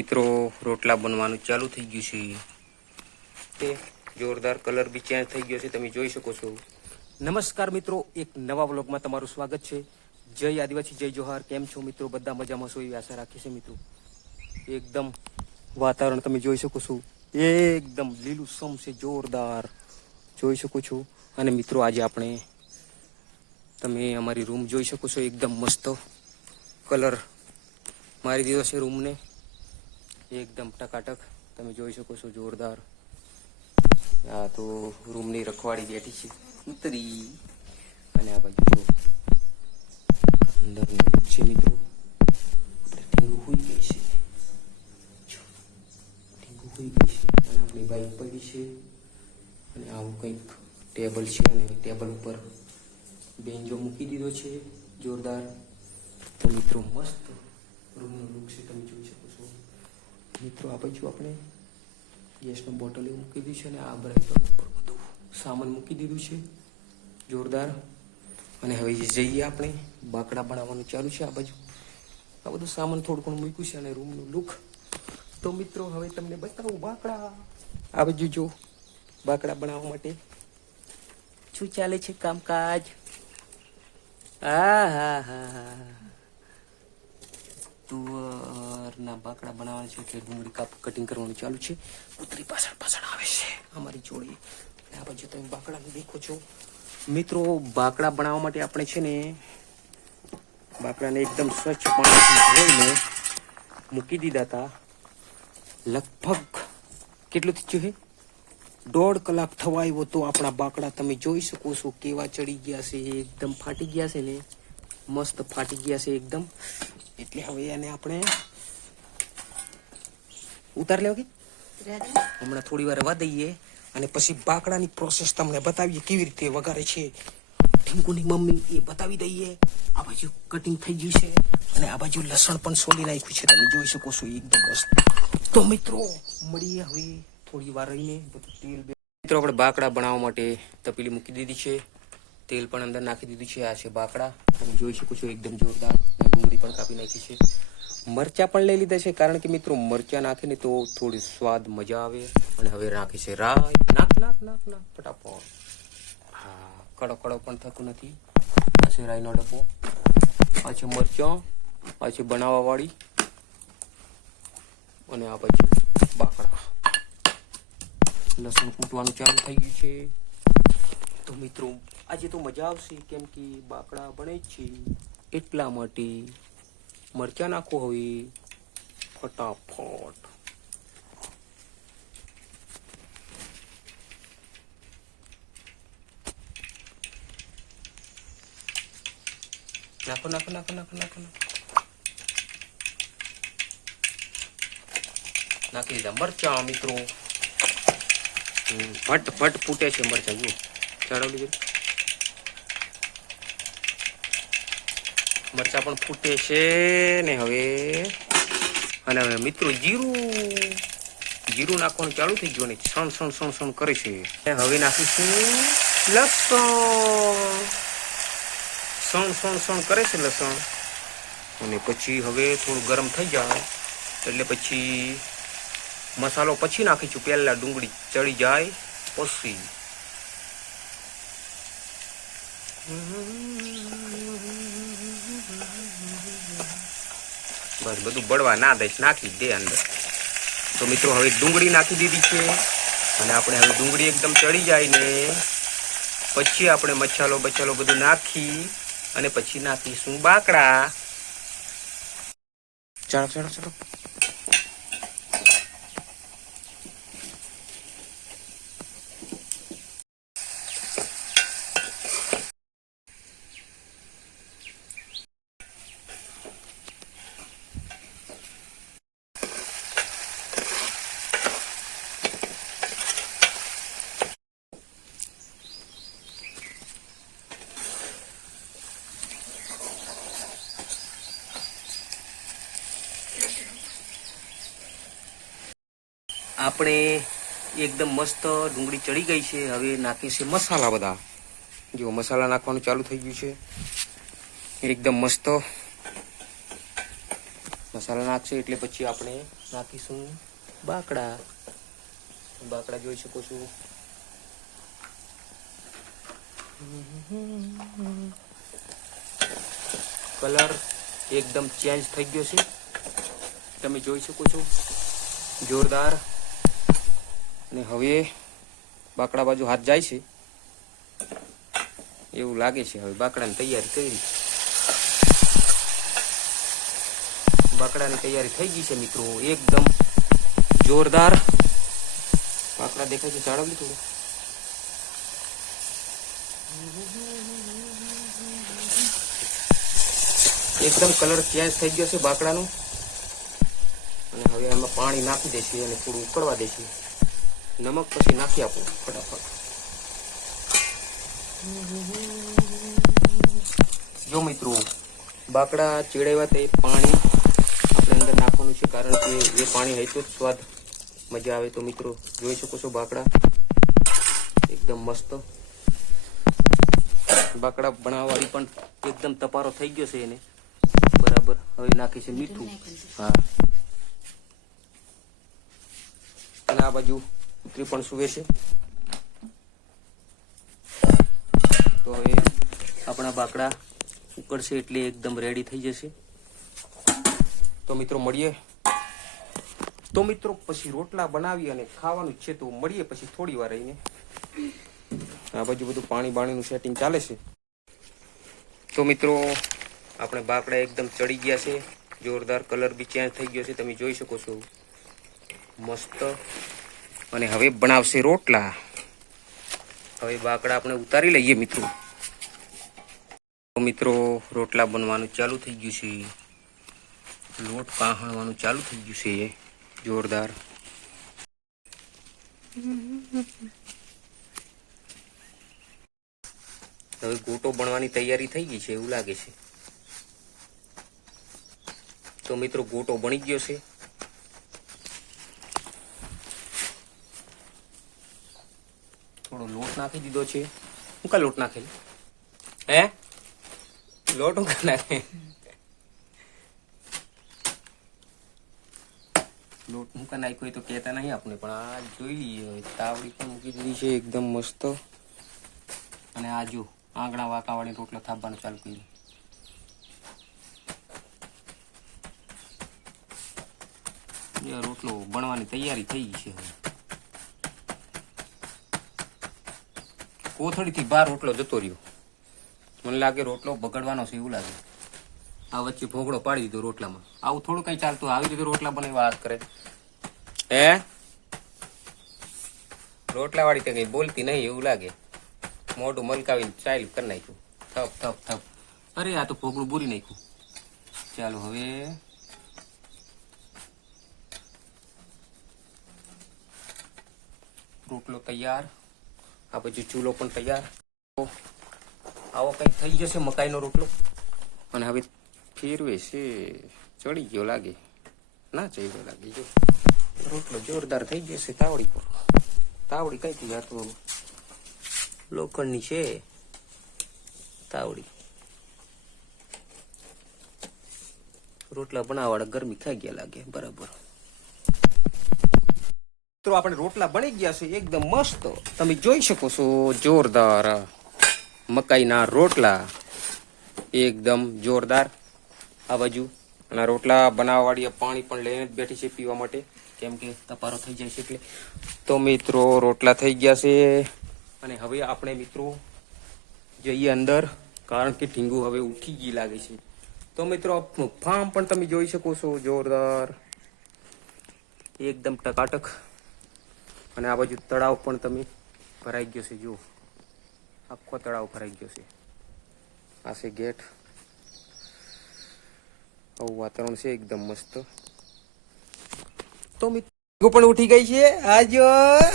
મિત્રો, રોટલા બનવાનું ચાલુ થઈ ગયું છે. તે જોરદાર કલર બી ચેન્જ થઈ ગયો છે, તમે જોઈ શકો છો. નમસ્કાર મિત્રો, એક નવા વ્લોગમાં તમારું સ્વાગત છે. જય આદિવાસી, જય જોહાર. કેમ છો મિત્રો? બધા મજામાં છો? એવી આશા રાખી છે મિત્રો. એકદમ વાતાવરણ તમે જોઈ શકો છો. એકદમ લીલું સમ છે, જોરદાર. જોઈ શકો છો. અને મિત્રો, આજે આપણે તમે અમારી રૂમ જોઈ શકો છો. એકદમ મસ્ત કલર. મારી દીધો છે રૂમને એકદમ ટકાટક. તમે જોઈ શકો છો જોરદાર. આ તો રૂમની રખવાડી બેઠી છે ઉતરી. અને આ બાજુ જો. અંદરનું look છે મિત્રો. ઠીંગું હોઈ ગઈ છે. ઢીંગુ હોઈ ગઈ છે. અને આપણી બાઈક પડી છે. અને આવું કંઈક ટેબલ છે અને ટેબલ ઉપર બેન્જો મૂકી દીધો છે. જોરદાર. તો મિત્રો, મસ્ત રૂમનો લુક છે. તમે જોઈ શકો છો. મિત્રો, આ બાજુ આપણે ગેસનું બોટલ એવું મૂકી દીધું છે અને આ બ્રાઇટર ઉપર બધું સામાન મૂકી દીધું છે. જોરદાર. અને હવે જઈએ આપણે, બાકડા બનાવવાનું ચાલુ છે આ બાજુ. આ બધું સામાન થોડું ઘણું મૂક્યું છે અને રૂમનું લુક તો મિત્રો, હવે તમને બતાવું બાકડા. આ બાજુ જો, બાકડા બનાવવા માટે શું ચાલે છે કામકાજ? હા હા હા હા. તુવરના બાકડા બનાવવાના છે એટલે ડુંગળી કાપ કટિંગ કરવાનું ચાલુ છે. પુત્રી પાછળ પાછળ આવે છે અમારી જોડી. આ બાજુ તમે બાકડા દેખો છો. મિત્રો, બાકડા બનાવવા માટે આપણે છે ને બાકડાને એકદમ સ્વચ્છ પાણીથી ધોઈને મૂકી દીધા હતા. લગભગ કેટલું થયું છે? દોઢ કલાક થવા આવ્યો તો આપણા બાકડા તમે જોઈ શકો છો કેવા ચડી ગયા છે, એકદમ ફાટી ગયા છે ને. મસ્ત ફાટી ગયા છે એકદમ. એટલે હવે એને આપણે ઉતાર લેવા કે? હમણાં થોડી વાર રવા દઈએ અને પછી બાકડાની પ્રોસેસ તમને બતાવીએ કેવી રીતે વઘારે છે. ઠીંકુની મમ્મી એ બતાવી દઈએ. આ બાજુ કટિંગ થઈ ગયું છે અને આ બાજુ લસણ પણ સોલી નાખ્યું છે. તમે જોઈ શકો છો એકદમ મસ્ત. તો મિત્રો મળીએ હવે થોડી વાર રહીને. બધું તેલ મિત્રો આપણે બાકડા બનાવવા માટે તપેલી મૂકી દીધી છે. તેલ પણ અંદર નાખી દીધું છે, આ છે બાકડા તમે જોઈ શકો છો, એકદમ જોરદાર. ડુંગળી પણ કાપી નાખી છે. મરચાં પણ લઈ લીધા છે, કારણ કે મિત્રો મરચાં નાખે ને તો થોડી સ્વાદ મજા આવે. અને હવે નાખે છે રાઈ. નાખ નાખ નાખ નાખ, ફટાફટ. હા કડો કડો પણ થતું નથી. આ છે રાઈનો ડબ્બો. આ છે મરચાં. આ છે બનાવવાવાળી. અને આ પછી બાકડા લસણ કૂટવાનું ચાલુ થઈ ગયું છે. તો મિત્રો, આજે તો મજા આવશે, કેમ કે બાકડા બને છે. એટલા માટે મરચા નાખો હવે. ફટાફટ. નાખો નાખો નાખો નાખો નાખો નાખો. દીધા મરચા, મિત્રો. ભટ ભટ ફૂટે છે મરચા, જુઓ. ચડાવી લીધું મરચા પણ ફૂટે છે ને હવે. અને હવે મિત્રો જીરું. જીરું નાખવાનું ચાલુ થઈ ગયું ને સણ સણ સણ સણ કરે છે. હવે નાખીશું લસણ. સણ સણ સણ કરે છે લસણ. અને પછી હવે થોડું ગરમ થઈ જાય. એટલે પછી મસાલો પછી નાખીશું. પહેલા ડુંગળી ચડી જાય પછી. બસ બધું બળવા ના દઈશ, નાખી દે અંદર. તો મિત્રો, હવે ડુંગળી નાખી દીધી છે. અને આપણે હવે ડુંગળી એકદમ ચડી જાય ને, પછી આપણે મસાલો બચાલો બધું નાખી અને પછી નાખીશું બાકડા. ચાલો ચાલો ચાલો. આપણે એકદમ મસ્ત ડુંગળી ચડી ગઈ છે. હવે નાખીએ છીએ મસાલા બધા. જો મસાલા નાખવાનું ચાલુ થઈ ગયું છે. એકદમ મસ્ત મસાલા નાખશે એટલે પછી આપણે નાખીશું બાકડા. બાકડા જોઈ શકો છો. કલર એકદમ ચેન્જ થઈ ગયો છે. તમે જોઈ શકો છો. જોરદાર અને હવે બાકડા બાજુ હાથ જાય છે. એવું લાગે છે હવે બાકડાની તૈયારી કરી. બાકડાની તૈયારી થઈ ગઈ છે મિત્રો. એકદમ જોરદાર. બાકડા દેખાય છે જાળવલી થોડું. એકદમ કલર ચેન્જ થઈ ગયો છે બાકડાનું. અને હવે એમાં પાણી નાખી દેશે અને થોડું ઉકળવા દેશે નમક પછી નાખી આપો, ફટાફટ. જો મિત્રો, બાકડા ચીડાવ્યા તે પાણી આપણે અંદર નાખવાનું છે, કારણ કે એ પાણી હોય તો જ સ્વાદ મજા આવે. તો મિત્રો, જોઈ શકો છો બાકડા? એકદમ મસ્ત. બાકડા બનાવવાળી પણ એકદમ તપારો થઈ ગયો છે એને. બરાબર. હવે નાખી છે મીઠું. હા. અને આ બાજુ કૂતરી પણ સુવે છે. તો હવે આપણા બાકડા ઉકળશે એટલે એકદમ રેડી થઈ જશે. તો મિત્રો મળીએ. તો મિત્રો પછી રોટલા બનાવી અને ખાવાનું છે તો મળીએ પછી થોડી વાર રહીને. આ બાજુ બધું પાણી બાણીનું સેટિંગ ચાલે છે. તો મિત્રો આપણે બાકડા એકદમ ચડી ગયા છે. જોરદાર કલર બી ચેન્જ થઈ ગયો છે. તમે જોઈ શકો છો. મસ્ત અને હવે બનાવશે રોટલા. હવે બાકડા આપણે ઉતારી લઈએ મિત્રો. મિત્રો, રોટલા બનવાનું ચાલુ થઈ ગયું છે. લોટ પાહણવાનું ચાલુ થઈ ગયું છે. જોરદાર. હવે ગોટો બનવાની તૈયારી થઈ ગઈ છે, એવું લાગે છે. તો મિત્રો, ગોટો બની ગયો છે. લોટ નાખી દીધો છે. હું કા લોટ નાખેલ હે? લોટ હું કા નાખે? લોટ હું કા નાખ્યો તો કહેતા નહીં આપણે પણ આ જોઈ લઈએ. તાવડી પણ મૂકી દીધી છે, એકદમ મસ્ત. અને આ જો આંગણા વાંકાવાળી રોટલો થાપવાનું ચાલુ કર્યું. રોટલો બનવાની તૈયારી થઈ ગઈ છે હવે. કોથળીથી બહાર રોટલો જતો રહ્યો. મને લાગે રોટલો બગડવાનો છે એવું લાગે. આ વચ્ચે ભોગળો પાડી દીધો રોટલામાં. આવું થોડું કઈ ચાલતું આવી રીતે રોટલા બનાવી વાત કરે. હે? રોટલા વાળી કઈ બોલતી નહીં એવું લાગે. મોઢું મલકાવીને ચાલ કરી નાખ્યું. થપ થપ થપ. અરે, આ તો ભોગળું બોલી નાખ્યું. ચાલો હવે. રોટલો તૈયાર. આ બાજુ ચૂલો પણ તૈયાર. આવો કંઈક થઈ જશે મકાઈનો રોટલો. અને હવે ફેરવે છે. ચડી ગયો લાગે. ના ચડ્યો લાગે. જો, રોટલો જોરદાર થઈ ગયો છે તાવડી પર. તાવડી કઈ થી તો લોખંડની છે. તાવડી. રોટલા બનાવવાળા ગરમી ખાઈ ગયા લાગે. બરાબર. મિત્રો, આપણે રોટલા બની ગયા છે, એકદમ મસ્ત. તમે જોઈ શકો છો, જોરદાર મકાઈના રોટલા. એકદમ જોરદાર આ બાજુ. અને રોટલા બનાવવાળી પાણી પણ લઈને જ બેઠી છે પીવા માટે. કેમ કે તપારો થઈ જાય છે એટલે. તો મિત્રો, રોટલા થઈ ગયા છે. અને હવે આપણે મિત્રો જઈએ અંદર, કારણ કે ઢીંગુ હવે ઉઠી ગઈ લાગે છે. તો મિત્રો ફાર્મ પણ તમે જોઈ શકો છો, જોરદાર. એકદમ ટકાટક. અને આ બાજુ તળાવ પણ તમે ભરાઈ ગયો છે જુઓ. આખો તળાવ ભરાઈ ગયો છે. આ છે ગેટ. આવું વાતાવરણ છે એકદમ મસ્ત. તો મિત્રો પણ ઉઠી ગઈ છે. આજો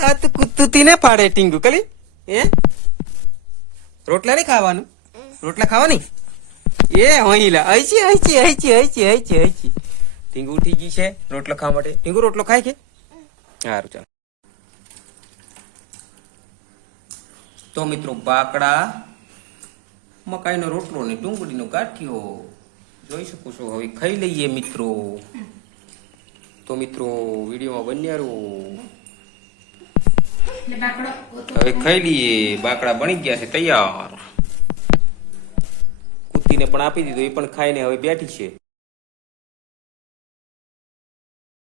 આ તો કુતુતી ને પાડે ટીંગુ કલી. હે? રોટલા નહીં ખાવાનું? રોટલા ખાવાની? એ હોઈલા અહીંચી અહીંચી અહીંચી અહીંચી અહીંચી અહીંચી ટીંગુ ઉઠી ગઈ છે રોટલો ખાવા માટે. ટીંગુ રોટલો ખાય કે? સારું ચાલો. તો મિત્રો બાકડા મકાઈનો રોટલો ને ડુંગળીનો ગાંઠિયો. જોઈ શકો છો હવે ખાઈ લઈએ મિત્રો. તો મિત્રો વિડીયોમાં બન્યારું. એટલે હવે ખાઈ લઈએ. બાકડા બની ગયા છે તૈયાર. કુતીને પણ આપી દીધું એ પણ ખાઈને હવે બેઠી છે.